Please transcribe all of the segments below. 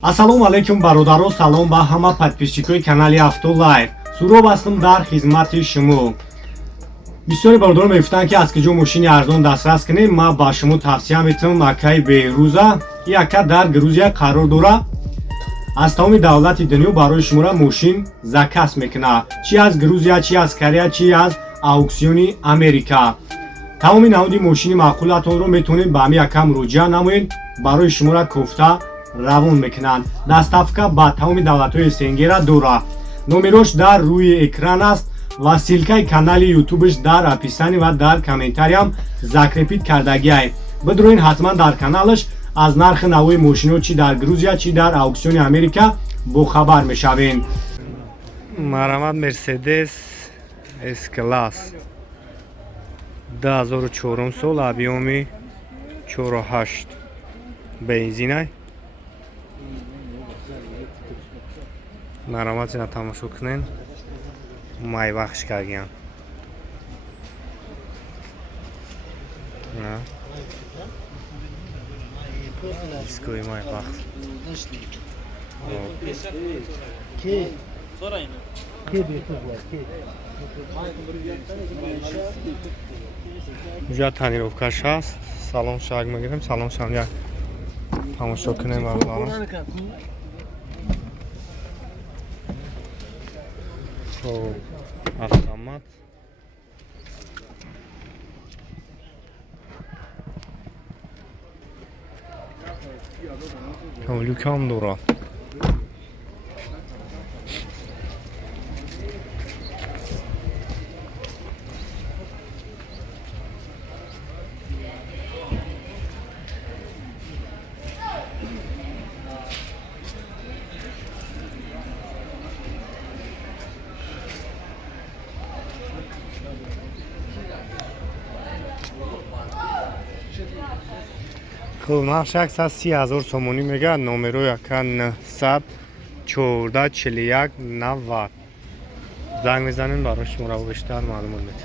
Ассалому алайкум бародаро, салом ба ҳама подписчикои канали Автолайф. Суроб ҳастам дар хизмати шумо. Бисёри бародаро мегуфтанд ки аз киҷо мошини арзон дастрас кунем. Ман ба шумо тавсия метавонам акаи беҳрӯза. Ин ака дар Грузия қарор дорад. Аз тамоми давлати дунё барои шуморо мошин заказ мекунад. Чи аз Грузия, чи аз Корея, чи аз ауксиони Америка. тамоми намуди мошини маъқулатонро метавонед ба ҳамин ака муроҷиат намоед. Барои шуморо кофта равон мекунанд. Доставка ба тамоми давлатҳои СНГ дорад. номерош дар рӯи экран аст ва силкаи канали ютубаш дар описанӣ ва дар комментариям закрепид кардагиай. Бидурӯед ҳатман дар каналаш аз нархи навои мошинҳо чи дар Грузия, чи дар ауксиони Америка бохабар мешавем. Марамад Мерседес С-класс 2004 сол, объеми 4.8 бензинай. Марамад зина тамошо кунен. Май бахш кардиям. Дискови май бахш. Уҷа танировкаш ҳаст. Салом шаг мегирем. Салом шам як тамошо кунем бародарам. Автомат. Люкам дорад. خب نقش عکس از 30,000 سومونی میگه. نمره یکا 900 14 41 90 زنگ میزنین برای شما رو بیشتر معلومات میده.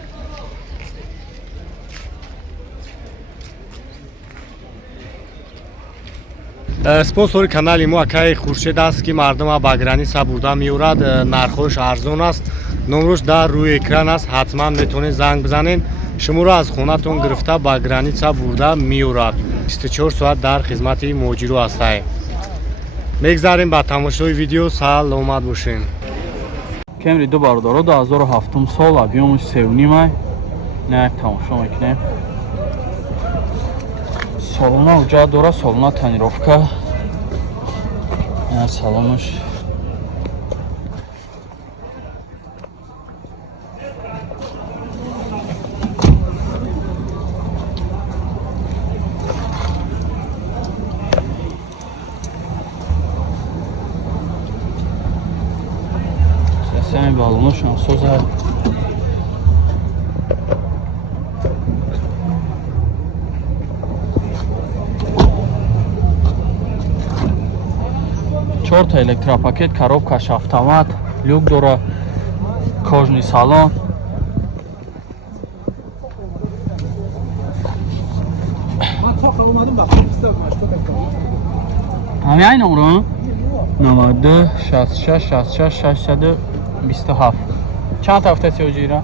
اسپانسور کانال ما اکای خورشید است که مردم با گرانیسا بوده میورد. نرخش ارزان است. نمرش در روی اکران است. حتما میتونید زنگ بزنین. شما رو از خونتون گرفته با گرانیسا بوده میورد. 24 ساعت در خدمت موجیرو هستیم. میگذاریم با تماشای ویدیو. سلامت باشین. کمری دو برادرها 2007 سال، объемش 3.5 نه تماشا میکنیم. سالونا اوجا داره. سالونا تنیروفکا. نه سالونش سیستم بالونش نسوزه. چهار تا الکتروپاکت، коробкаш автомат، люк дора, кожный салон. همین این نمره 92 66 66 627. چند هفته سیوجیره؟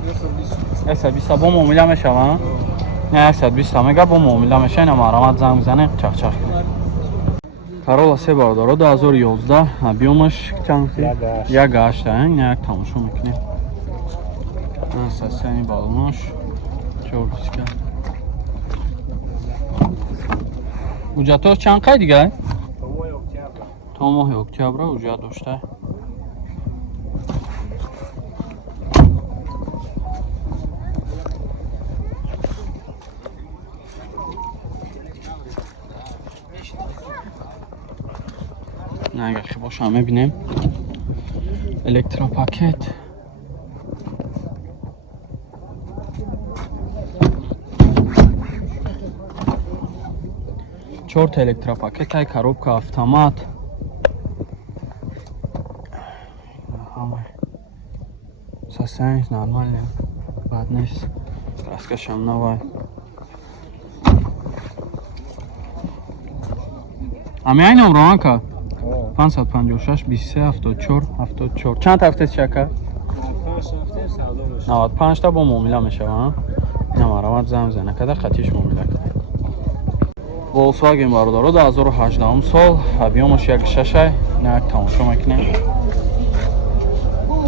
120 با معامله میشه ها؟ نه 120 میگه با معامله میشه. اینا مرامت زنگ بزنه چخ چخ کنه. Karola سه بارداره 2011. объемش چند سی؟ 1.8 اینا یک تماشا میکنیم. سیستم بالونش چورسکه. اوجاتش چند قای دیگه؟ تا ماه اکتبر اوجا داشته. نگه که باشه همه بینیم. الکتروپاکت 4 تا الکتروپاکت های коробка автомат. Состояние нормальное, бад نیست. краскаш هم новая. همین این نمره ها که 556 23 74 74. چند هفته چکه؟ 95 تا با معامله میشه ها. نمارمت زنگ زنه کده خطیش معامله کنه. Volkswagen برادرو 2018 سال объемش 1.6 نه تماشا میکنه.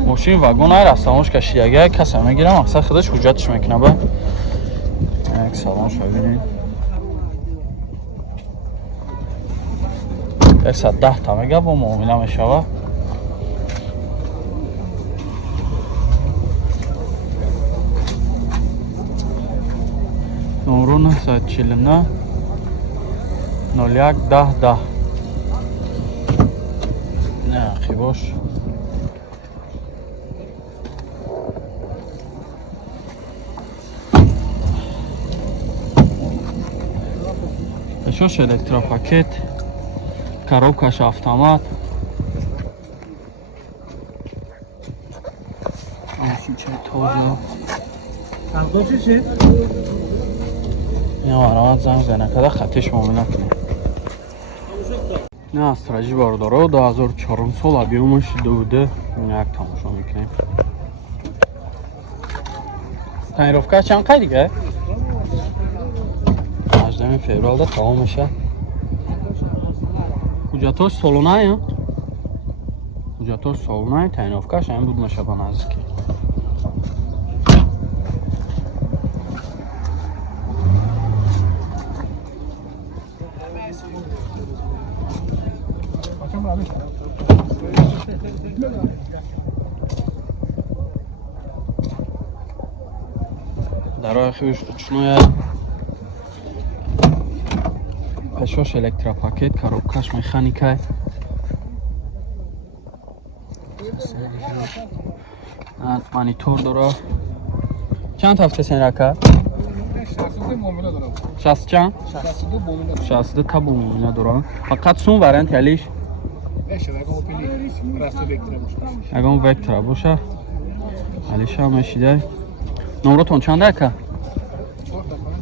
ماشین واگن های راستماش کشیدگی کسی میگیره مقصد خودش حجتش میکنه با یک سالانش ببینید 110 تا میگه با معامله میشه نمرو 949 01 10 10 نه خی باش Пешош электропакет, коробкаш автомат. Машинчай тоза. Сардоши чи? Я марамат занг зана када хатиш муомила кунем. Не астражи бардоро 2004 сол объемаш дуда як тамошо мекунем. Тонировка чанд қай дига? 18 февралда тамом меша. Ҳуҷҷатош солонаи? Ҳуҷҷатош солонаи, тайинровкаш ҳамин буд меша ба наздики. Дарои хӯш ручное. Пешош электропакет, коробкаш механикай. Монитор дора. Чанд ҳафта сенрака? 60 чанд? 62 та бо муомила дора. Фақат сум вариант ялиш? Ягон вектора боша. Алиша мешидай. Номротон чанд ака?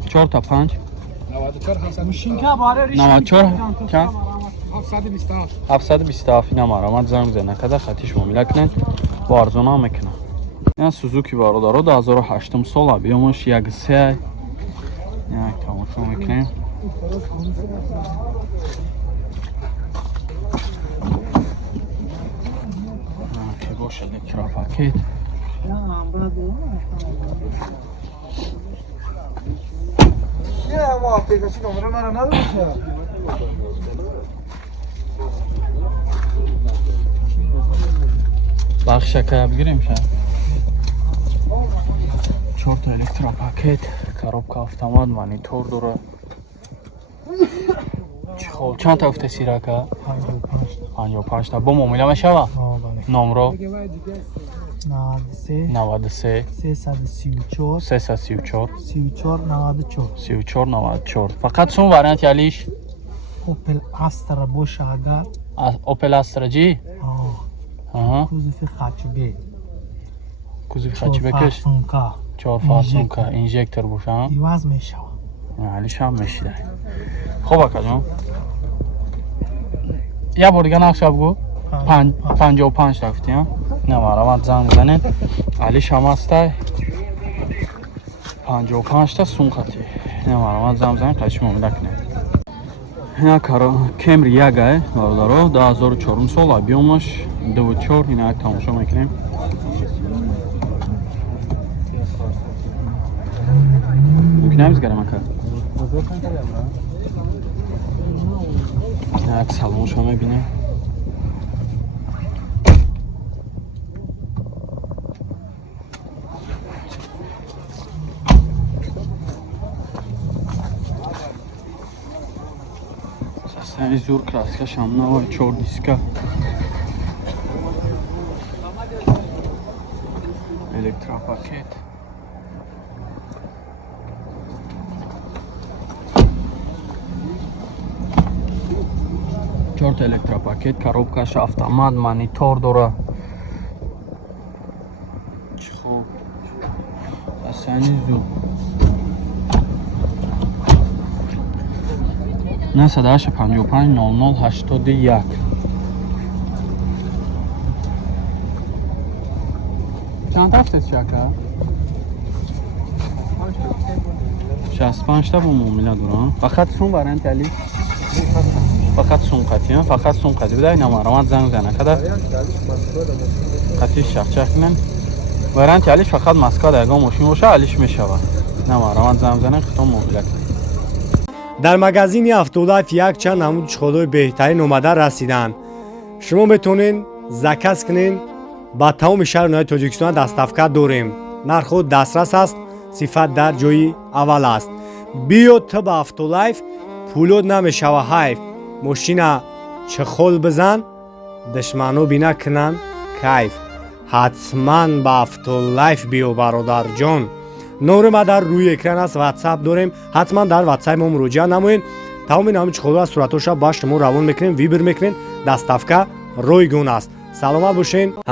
4 та 5. 94 чанд? 727 ина марамат занг зена када хатиш муомила кунед бо арзона мекунам. ин Сузуки бародаро 2008 сол объемаш 1.3 як тамошо мекунем. ки бош электропакет. Бахшака бигирем ша. 4 та электропакет, коробка автомат, монитор дора. Хоб чанд та гуфта сирака? 55 та бо муомила мешава? Номро 93 334 34 фақат сум вариант ялиш Opel Astra боша агар Opel Astra ҷи кузуфи хачбе кузуфи хачбе каш 4 фасонка инжектор боша иваз мешава алишам мешида хоб акаҷон я бор дига нақша бгӯ 55 та гуфтӣ намарамат занг занед алишам ҳастай 55 та сумқати намарамат занг занед қайчи муомила кунед ина Camry ягай бародаро 2004 сол объемаш 2.4 ина як тамошо мекунем. Мекунем гарам ака. Як салоншо мебинем. Зур краска шамна 4 диска электропакет чорт электропакет коробкаш автомат монитор дора хуб асани зур 985 00 81 چند هفته چکه؟ 65 تا با معامله دارن. فقط سون برن کلی؟ فقط سون قطعی ها؟ فقط سون قطعی بدهی نمارمت زنگ زنه کده؟ قطعی شخ کنن برن کلیش فقط مسکا درگاه ماشین باشه علیش میشوه نمارمت زنگ زنه خطا معامله کنن. در مگزین افتولایف یک چند نمود چخولوی بهترین اومده رسیدن. شما میتونین زکس کنین. با تمام شهرهای تاجیکستان دستافکه داریم. نرخ دسترس است. صفت در جای اول است. بیو تو با افتولایف پولود نمیشه و حیف. ماشین چخول بزن دشمنو بینه کنن کیف. حتما با افتولایف بیو برادر جان. نور ما در روی اکران است. واتساپ داریم. حتما در واتساپ ما مراجعه نمایید. تمام نام چخولو از صورتوش باش شما روان میکنین ویبر میکنین. دستافکه رویگون است. سلامت باشین.